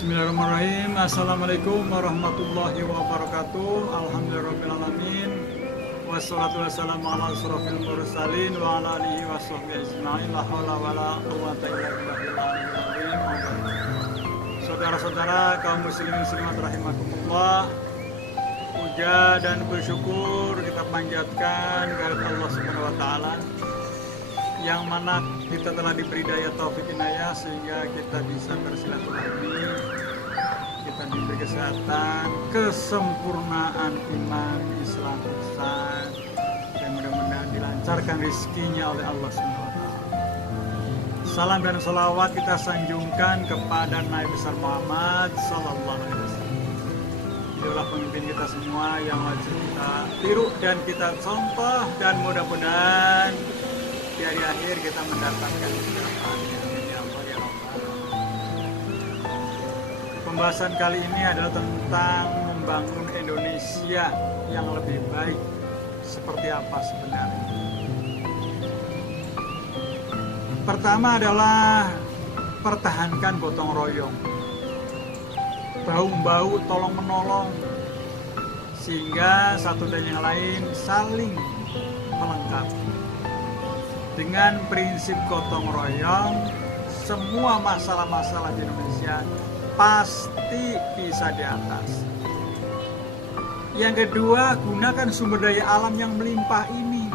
Bismillahirrahmanirrahim. Assalamualaikum warahmatullahi wabarakatuh. Alhamdulillahirrahmanirrahim. Wassalatu wassalamu ala asrofil mursalin wa ala alihi wa sahbihi ajma'in. La hawla wa la quwwata illa billahil azim. Saudara-saudara kaum muslimin muslimat rahimakumullah, puja dan bersyukur kita panjatkan kehadirat Allah Subhanahu wa taala yang mana kita telah diberi daya taufik inayah sehingga kita bisa bersilaturahmi, kita diberi kesehatan, kesempurnaan iman, Islam, ihsan, dan mudah-mudahan dilancarkan rezekinya oleh Allah SWT. Salam dan salawat kita sanjungkan kepada Nabi besar Muhammad Sallallahu Alaihi Wasallam. Itulah pemimpin kita semua yang wajib kita tiru dan kita contoh, dan mudah-mudahan di hari akhir kita mendapatkan keberkahannya. Ya Allah ya Rabbal. Pembahasan kali ini adalah tentang membangun Indonesia yang lebih baik. Seperti apa sebenarnya? Pertama adalah pertahankan gotong royong, bahu-bahu tolong menolong, sehingga satu dan yang lain saling melengkapi. Dengan prinsip gotong royong, semua masalah-masalah di Indonesia pasti bisa diatasi. Yang kedua, gunakan sumber daya alam yang melimpah ini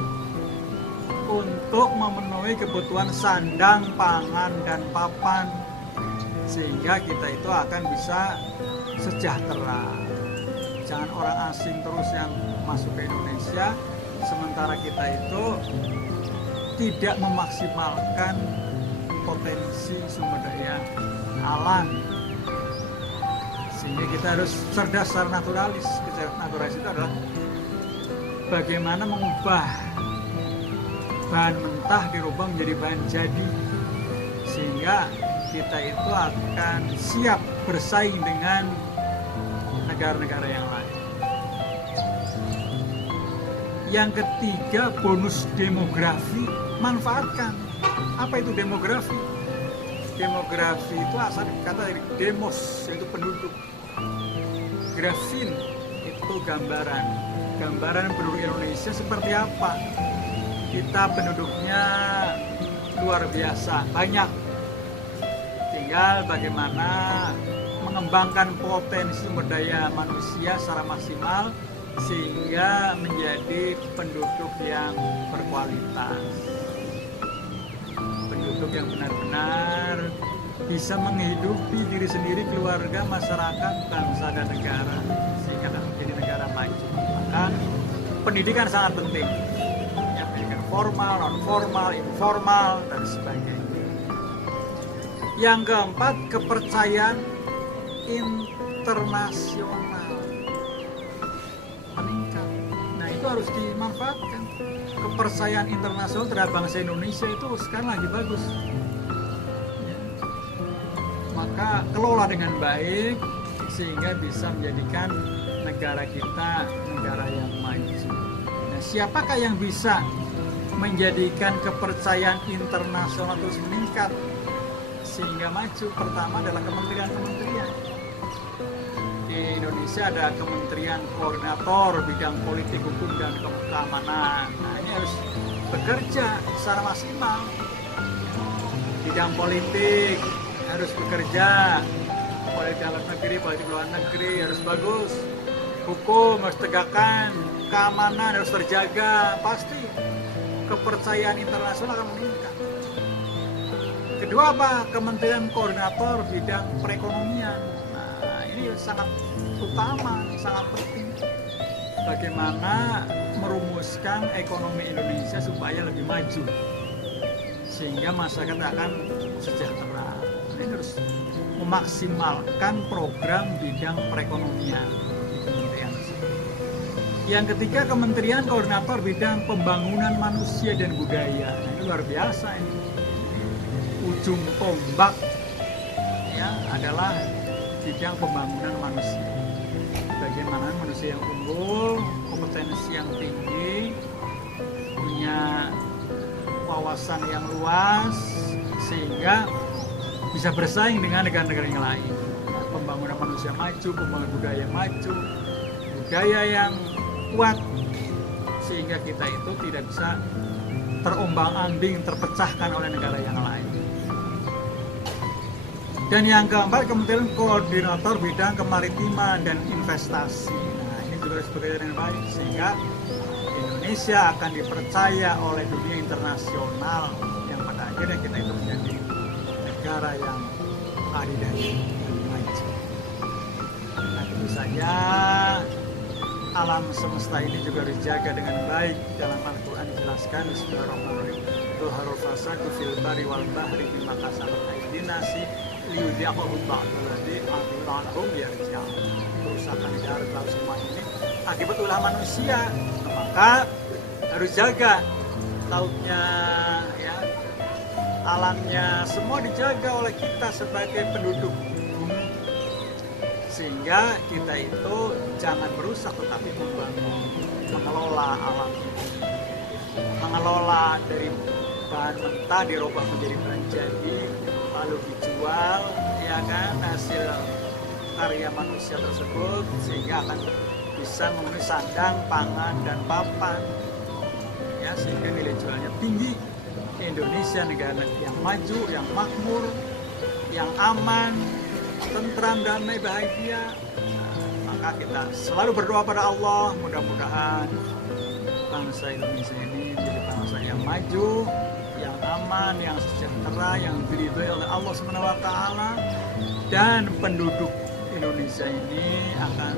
untuk memenuhi kebutuhan sandang, pangan, dan papan, sehingga kita itu akan bisa sejahtera. Jangan orang asing terus yang masuk ke Indonesia, sementara kita itu tidak memaksimalkan potensi sumber daya alam, sehingga kita harus cerdas secara naturalis. Kecerdasan naturalis itu adalah bagaimana mengubah bahan mentah dirubah menjadi bahan jadi, sehingga kita itu akan siap bersaing dengan negara-negara yang lain. Yang ketiga, bonus demografi. Manfaatkan. Apa itu demografi? Demografi itu asal kata dari demos, yaitu penduduk. Grafin itu gambaran. Gambaran penduduk Indonesia seperti apa? Kita penduduknya luar biasa, banyak. Tinggal bagaimana mengembangkan potensi sumber daya manusia secara maksimal sehingga menjadi penduduk yang berkualitas. Penduduk yang benar-benar bisa menghidupi diri sendiri, keluarga, masyarakat, bangsa, dan negara, sehingga menjadi negara maju. Maka pendidikan sangat penting. Ya, pendidikan formal, non-formal, informal, dan sebagainya. Yang keempat, kepercayaan internasional meningkat. Nah, itu harus dimanfaatkan. Kepercayaan internasional terhadap bangsa Indonesia itu sekarang lagi bagus. Ya. Maka kelola dengan baik sehingga bisa menjadikan negara kita negara yang maju. Nah, siapakah yang bisa menjadikan kepercayaan internasional terus meningkat sehingga maju? Pertama adalah kementerian-kementerian. Di Indonesia ada Kementerian Koordinator Bidang Politik, Hukum, dan Keamanan. Nah, ini harus bekerja secara maksimal. Bidang politik harus bekerja, politik dalam negeri, politik luar negeri harus bagus. Hukum harus tegakkan, keamanan harus terjaga. Pasti kepercayaan internasional akan meningkat. Kedua apa? Kementerian Koordinator Bidang Perekonomian. Ini sangat utama, sangat penting. Bagaimana merumuskan ekonomi Indonesia supaya lebih maju, sehingga masyarakat akan sejahtera. Ini harus memaksimalkan program bidang perekonomian di kementerian. Yang ketiga, Kementerian Koordinator Bidang Pembangunan Manusia dan Budaya. Nah, ini luar biasa ini. Ujung tombak ya adalah bidang pembangunan manusia. Bagaimana manusia yang unggul, kompetensi yang tinggi, punya wawasan yang luas, sehingga bisa bersaing dengan negara-negara yang lain. pembangunan manusia maju, pembangunan budaya maju, budaya yang kuat, sehingga kita itu tidak bisa terombang-ambing, terpecahkan oleh negara yang lain. Dan yang keempat, Kementerian Koordinator Bidang Kemaritiman dan Investasi. Nah, ini juga harus bekerja dengan baik, sehingga Indonesia akan dipercaya oleh dunia internasional, yang pada akhirnya kita itu menjadi negara yang adidaya dan maju. Nah, tentu saja alam semesta ini juga dijaga dengan baik. Dalam Al-Quran dijelaskan, Bismillahirrahmanirrahim, Zuharul fasadu fil bari wal bahri bima kasabat aydin nasi liyudhi'ahum ba'dalladzi amilu yarji'un. Kerusakan di darat laut semua ini akibat ulah manusia, maka harus jaga lautnya, ya, alamnya, semua dijaga oleh kita sebagai penduduk bumi, sehingga kita itu jangan merusak tetapi membangun, mengelola alam ini, mengelola dari bahan mentah dirubah menjadi bahan jadi, lalu dijual, ya kan, hasil karya manusia tersebut, sehingga akan bisa memenuhi sandang, pangan, dan papan, ya, sehingga nilai jualnya tinggi. Indonesia negara yang maju, yang makmur, yang aman, tentram, damai, bahagia. Maka kita selalu berdoa pada Allah, mudah-mudahan bangsa Indonesia ini menjadi bangsa yang maju, yang aman, yang sejahtera, yang diridhoi oleh Allah SWT, dan penduduk Indonesia ini akan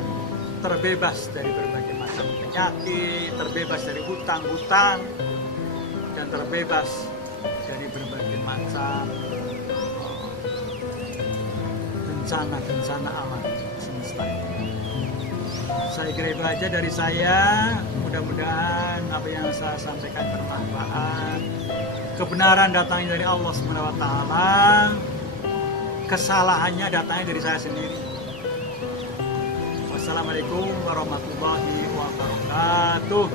terbebas dari berbagai macam penyakit, terbebas dari hutang-hutang, dan terbebas dari berbagai macam bencana-bencana alam semesta ini. Saya kira itu aja dari saya. Mudah-mudahan apa yang saya sampaikan bermanfaat. Kebenaran datangnya dari Allah SWT, kesalahannya datangnya dari saya sendiri. Wassalamualaikum warahmatullahi wabarakatuh.